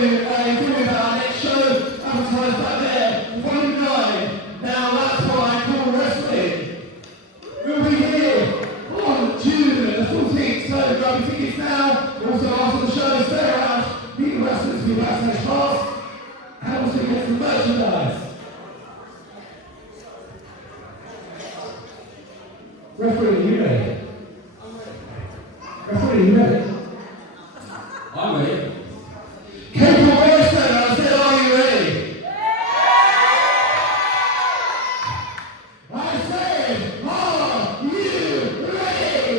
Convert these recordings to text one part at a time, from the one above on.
doing our next show, advertised back there, 109. Now that's what I call wrestling. We'll be here on June the 14th, so grab your tickets now. Also after the show, stay around, meet the wrestlers, be backstage pass, and also get some merchandise. Referee, are you ready? Referee, are you ready? I'm ready. Capable wrestler, I said, are you ready? I said, are you ready?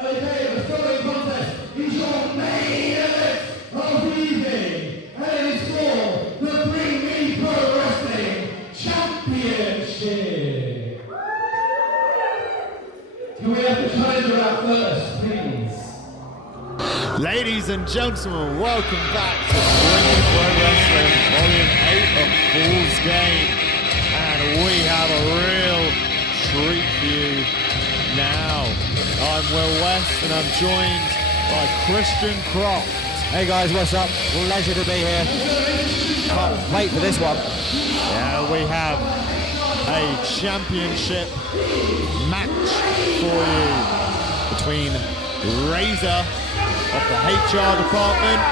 Okay, the following contest is your main event of the evening, and it is for the Bring Me Pro Wrestling Championship. Can we have the challenger out first, please? Ladies and gentlemen, welcome back to Bring Me Pro Wrestling Volume 8 of Fool's Game. And we have a real treat for you now. I'm Will West and I'm joined by Christian Croft. Hey guys, what's up? Pleasure to be here. Can't wait for this one. Yeah, we have a championship match for you between Razor of the HR department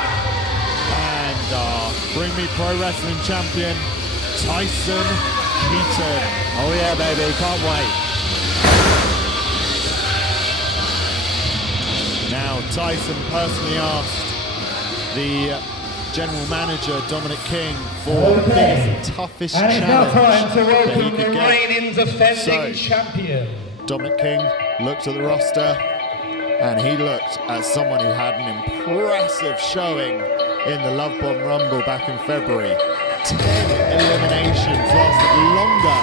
and our Bring Me Pro Wrestling champion, Tyson Keaton. Oh yeah, baby, can't wait. Now, Tyson personally asked the general manager, Dominic King, for the biggest, toughest And it's now time challenge to that he welcome could the get. reigning defending champion. Dominic King looked at the roster and he looked at someone who had an impressive showing in the Love Bomb Rumble back in February. 10 eliminations, lasted longer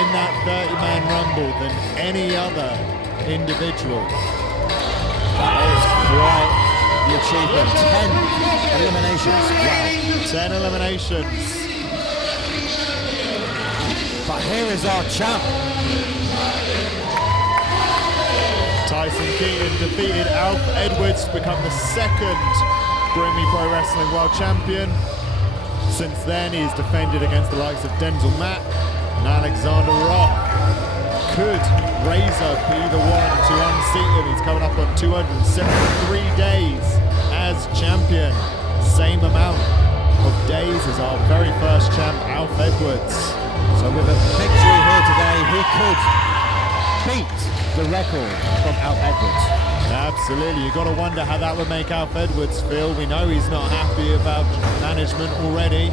in that 30-man Rumble than any other individual. That is quite the achievement. 10 eliminations. Wow. 10 eliminations. But here is our champ. Tyson Keaton defeated Alf Edwards to become the second Bring Me Pro Wrestling World Champion. Since then, he's defended against the likes of Denzel Mack and Alexander Roth. Could Razor be the one to unseat him? He's coming up on 273 days as champion. Same amount of days as our very first champ, Alf Edwards. So with a victory here today, he could beat the record of Alf Edwards. Absolutely, you've got to wonder how that would make Alf Edwards feel. We know he's not happy about management already.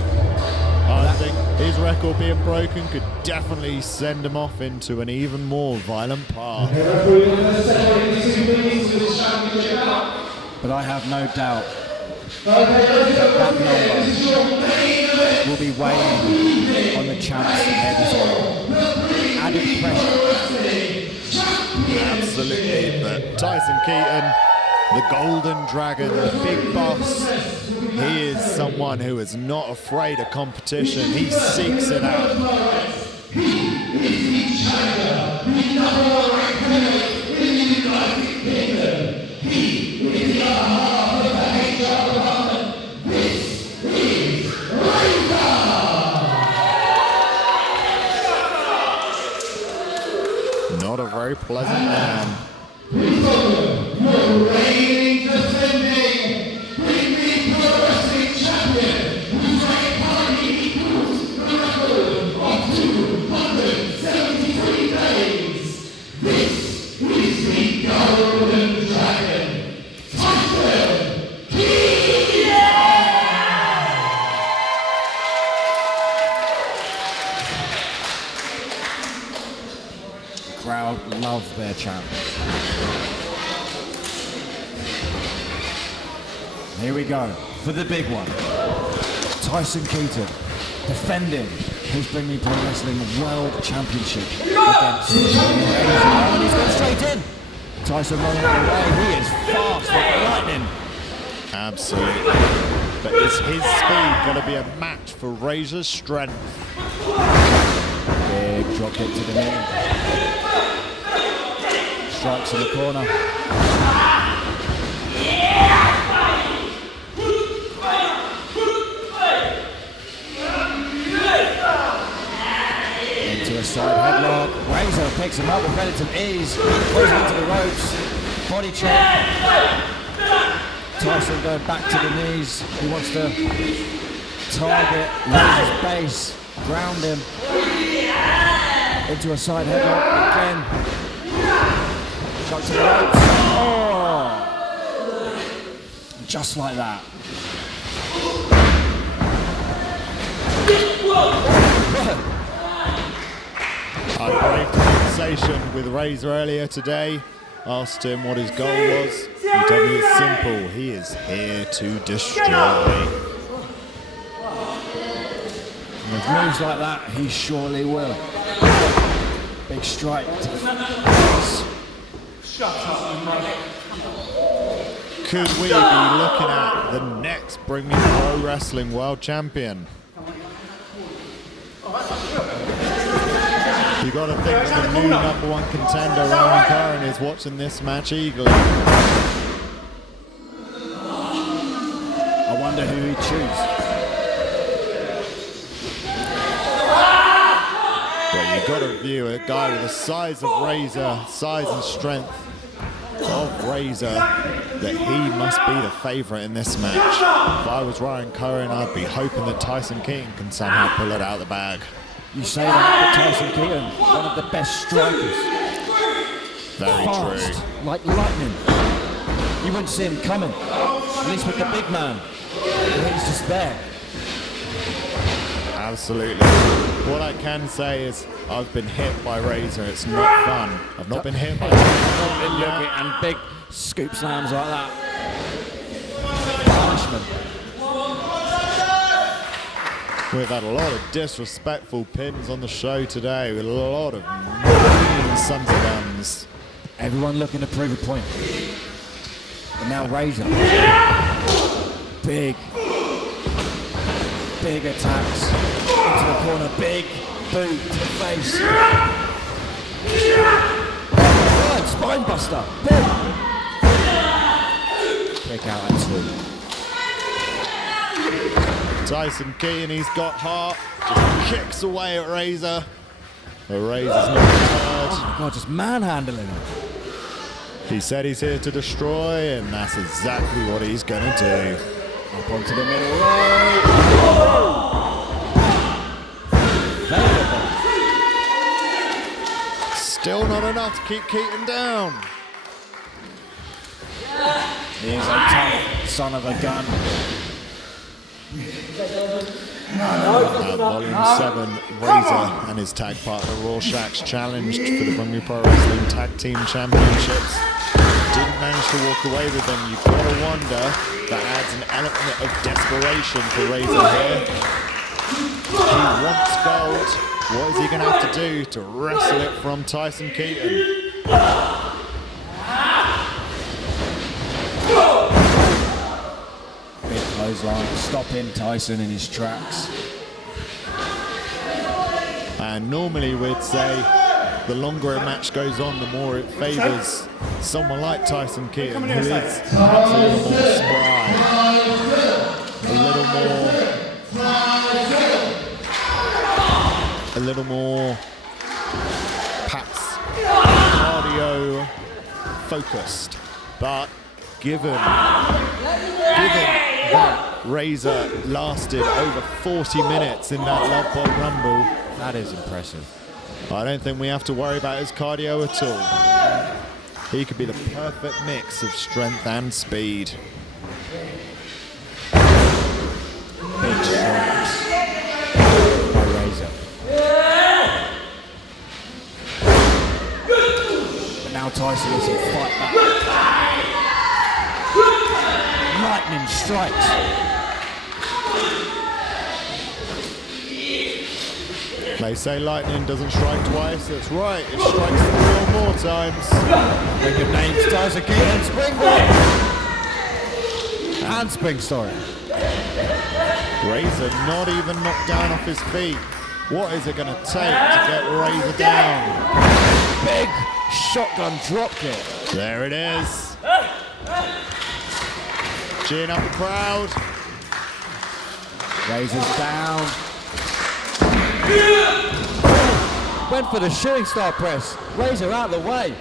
I think his record being broken could definitely send him off into an even more violent path. But I have no doubt that number will be weighing on the champ's head as well. Added pressure. Absolutely, but Tyson Keaton, the Golden Dragon, the big boss, he is someone who is not afraid of competition. He seeks it out. Not a very pleasant man. The reigning defending Bring Me Pro Wrestling champion, whose reign currently equals the record of 273 days. This is the Golden Dragon, Tyson Keaton! Crowd love their champ. Here we go for the big one. Tyson Keaton defending his Bring Me Pro Wrestling World Championship against Razor. And he's gone straight in. Tyson running away. He is fast like lightning. Absolutely. But is his speed going to be a match for Razor's strength? Big drop kick to the knee. Strikes in the corner. gets an ease, goes into the ropes, body check. Tyson going back to the knees. He wants to target Razor's base, ground him into a side headlock again. Shot to the ropes. Oh! Just like that. I braved a conversation with Razor earlier today. Asked him what his goal was. He told me it's simple. He is here to destroy. And with moves like that, he surely will. Big strike to the face. Could we be looking at the next Bring Me Pro Wrestling World Champion? You got to think that the new #1 contender, Rowan Curran, is watching this match eagerly. I wonder who he'd choose. Well, you've got to view a guy with the size of Razor, size and strength of Razor, that he must be the favourite in this match. If I was Ryan Curran, I'd be hoping that Tyson Keaton can somehow pull it out of the bag. You say that, but Tyson Keaton, one of the best strikers. Very Fast, true. like lightning. You wouldn't see him coming, at least with the big man. He's just there. Absolutely. What I can say is I've been hit by Razor. It's not fun. I've not been hit by Razor. And big scoop slams like that. Punishment. We've had a lot of disrespectful pins on the show today with a lot of mean sons of guns. Everyone looking to prove a point. And now Razor. Big attacks. Into the corner, big boot to the face. Right, spine buster. Boom. Kick out at 2. Tyson Keaton, he's got heart, just kicks away at Razor. But Razor's not deterred. Oh my God, just manhandling him. He said he's here to destroy, and that's exactly what he's gonna do. Up onto the middle row. Still not enough to keep Keaton down. He is a tough son of a gun. Volume 7, Razor and his tag partner Rorschach's challenged for the Bring Me Pro Wrestling Tag Team Championships. Didn't manage to walk away with them. You've got to wonder, that adds an element of desperation for Razor here. He wants gold. What is he going to have to do to wrestle it from Tyson Keaton? Big clothesline, stopping Tyson in his tracks. And normally we'd say the longer a match goes on, the more it favours someone like Tyson Keaton, who is perhaps a little more spry, a little more perhaps cardio focused. But given that Razor lasted over 40 minutes in that Love Bomb Rumble, That is impressive. I don't think we have to worry about his cardio at all. He could be the perfect mix of strength and speed. Big strikes by Razor. But now Tyson is in fight back. Lightning strikes. They say lightning doesn't strike twice. That's right, it strikes 3 or more times. Big good names, Tyson Keaton, springboard. Handspring, sorry. Razor not even knocked down off his feet. What is it going to take to get Razor down? Big shotgun drop kick. There it is. Cheering up the crowd. Razor's down. Went for the shooting star press. Razor out of the way.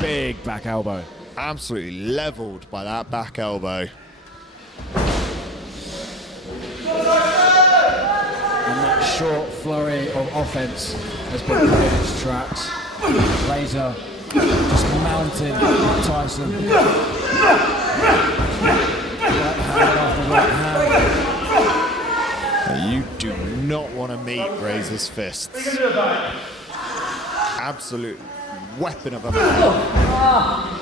Big back elbow. Absolutely leveled by that back elbow. And that short flurry of offense has been put in its tracks. Razor just mounting Tyson. Right hand after right hand. You do not want to meet Razor's fists. Absolute weapon of a man.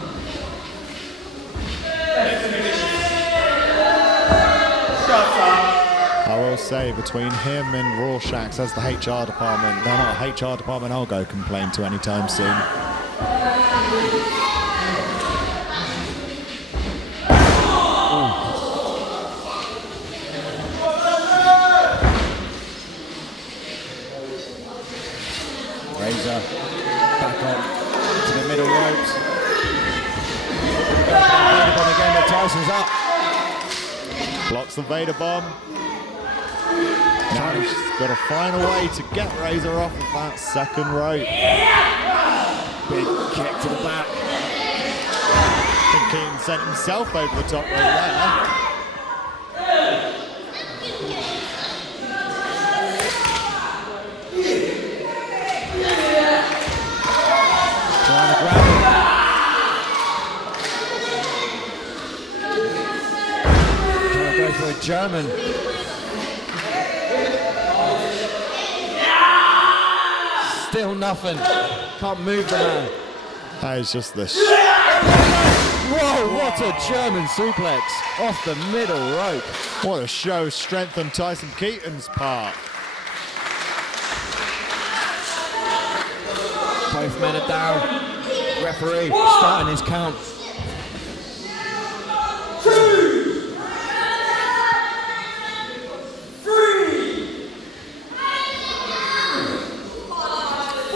I will say, between him and Rorschach as the HR department, they're not a HR department I'll go complain to anytime soon. Razor back up to the middle ropes. Vader bomb again, but Tyson's up. Blocks the Vader bomb. Now he's got to find a way to get Razor off of that second rope. Big kick to the back. I think Keaton sent himself over the top rope there. Trying to grab him. Trying to go for a German. Still nothing. Can't move the man. That is just the Whoa, what a German suplex off the middle rope. what a show of strength on Tyson Keaton's part. Both men are down. Referee starting his count.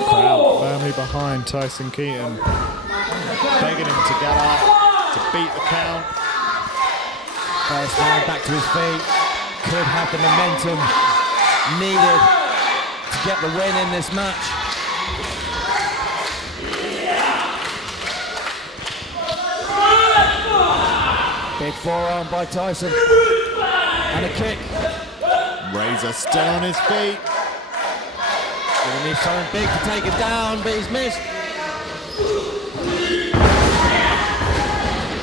Crowd firmly behind Tyson Keaton, begging him to get up, to beat the count. First man back to his feet. Could have the momentum needed to get the win in this match. Big forearm by Tyson. And a kick. Razor still on his feet. Gonna need something big to take it down, but he's missed.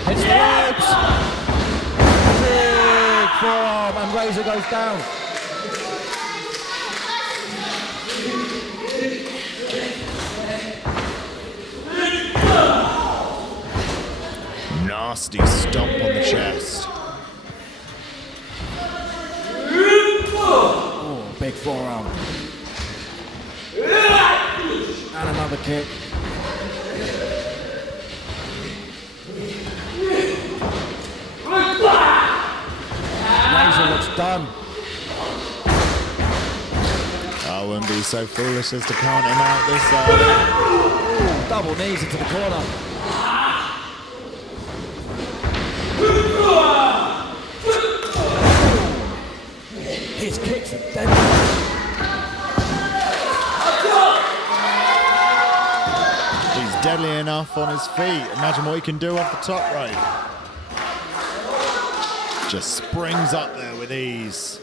Hits the ropes. Big forearm, and Razor goes down. Nasty stomp on the chest. Oh, big forearm. And another kick. Razor looks done. I wouldn't be so foolish as to count him out this early. Double knees into the corner. His kicks are deadly. He's deadly enough on his feet. Imagine what he can do off the top rope. Just springs up there with ease.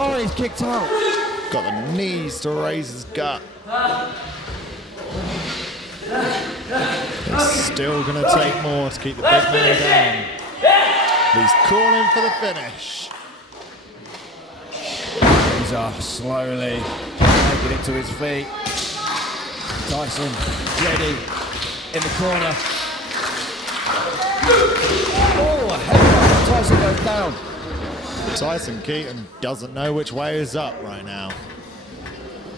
Oh, he's kicked out. Got the knees to raise his gut. It's still going to take more to keep the big man down. He's calling for the finish. Razor slowly making it to his feet. Tyson ready in the corner. Oh, a headbutt. Tyson goes down. Tyson Keaton doesn't know which way is up right now.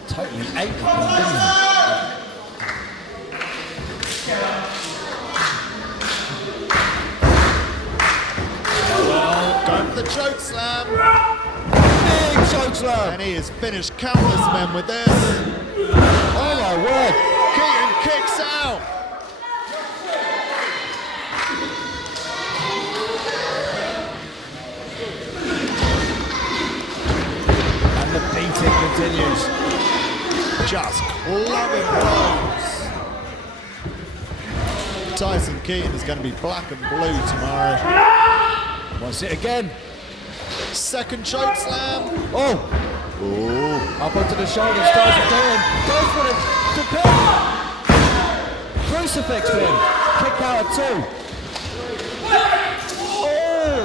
Totally ate that one, didn't Going for the choke slam. he? Big choke slam. And he has finished countless men with this. Oh my word. Keaton kicks out. And the beating continues. Just clubbing blows. Tyson Keaton is going to be black and blue tomorrow. Wants it again. Second choke slam. Oh! Up onto the shoulders, Tyson Keaton goes for the pin. Crucifix pin. Kick out of 2. Oh!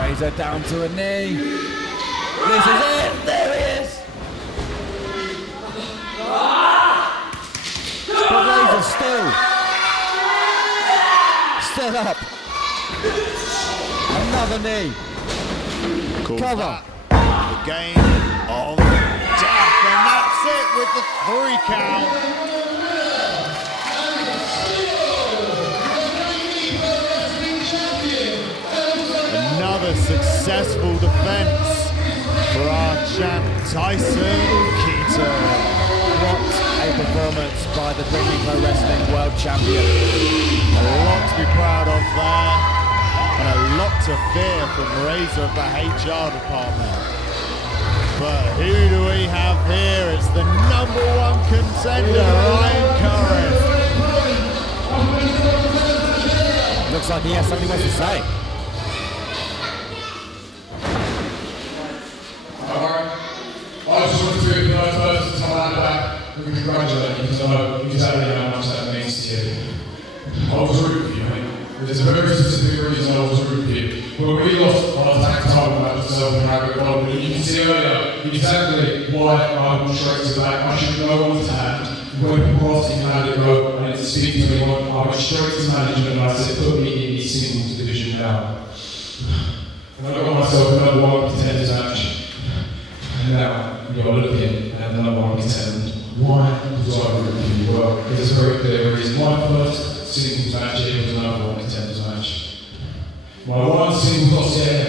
Razor down to a knee. This is it. There he is. But Razor still up. Another knee. Calls Cover. that the game of death, and that's it with the 3 count. Another successful defense for our champ Tyson Keaton. What a performance by the Bring Me Pro Wrestling World Champion. A lot to be proud of there, and a lot to fear from Razor of the HR department. But who do we have here? It's the #1 contender, Ryan Curran. Looks like he has something else to say. I just wanted to be the first person to come out back and congratulate you because I know exactly how much that means to you. I was rooting for you, mate. There's a very specific reason I was rooting for you. When we lost our tag title match with myself and Rabbit Gold, you can see earlier exactly why I went straight to back. I should know on his hand. When Croft had it go and I didn't speak to anyone, I went straight to management and I said, put me in the singles division now. And I got myself another #1 contenders match. And now you're looking at the #1 contender. Why was I rooting for you? Well, there's a very clear reason. My first singles match here was another #1 contenders match. My one singles loss here.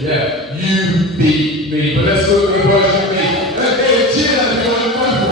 Yeah, you beat me. But let's look at the version of me. Let's get a cheer out of you on the front of it.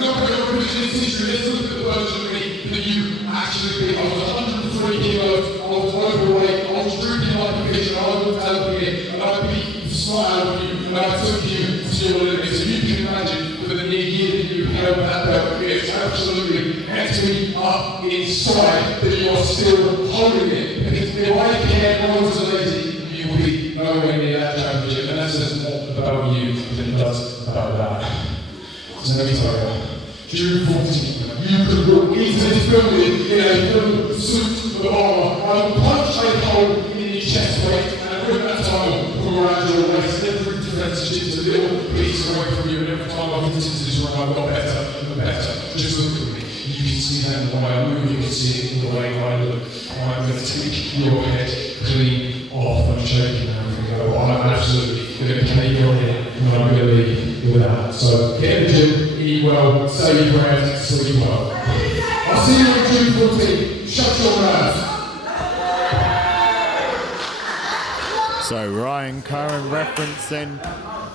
Look at your original history. Let's look at the version of me that you actually beat. I was 103 kilos. I was overweight, I was drinking like a bitch, and I was out here, and I beat the smart out of you, and I took you to your limits. So you can imagine, for the near year that you held that belt, it's absolutely ate me up inside that you are still holding it. Because if I cared one was a lady, you would be nowhere near that championship, and that says more about you than it does about that. So let me tell you, June 14th, you could walk into this building in a full suit of armour. I would punch a hole in your chest plate and I'd rip that title from around your waist. Every defence is just a little piece away from you, and every time I get into this ring, I've got better and better. Just look at me. You can see that in the way I move, you can see it in the way I look. I'm going to take your head clean off and shaking and everything. I'm absolutely going to take your head and I'm going to leave you with that. So get in the gym, eat well, say your prayers, sleep well. I'll see you on June 14th. Shut your mouth. So Ryan Curran referencing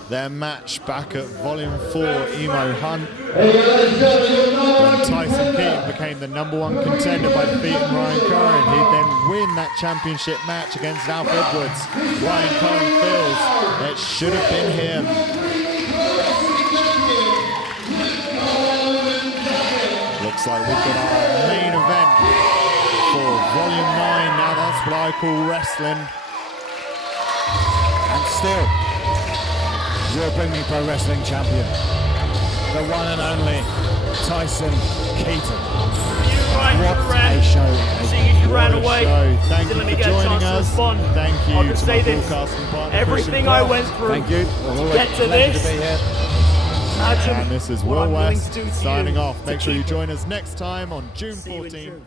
their match back at Volume 4 Emo Hunt, when Tyson Keaton became the #1 contender by defeating Ryan Curran. He'd then win that championship match against Alf Edwards. Ryan Curran feels it should have been him. Looks like we've got our main event for Volume 9. Now that's what I call wrestling. And still, your Bring Me Pro Wrestling champion, the one and only Tyson Keaton. What a show. Seeing if you ran away, Thank you let me for get a chance joining to us. respond. Thank you I'll to just my say this. broadcasting partner, Everything Christian I Croft. went through Thank you. to get to Pleasure this. to be here. Imagine And this is what Will I'm willing West to do to signing you off. to Make sure you keep it. join us next time on June See you in 14th. June.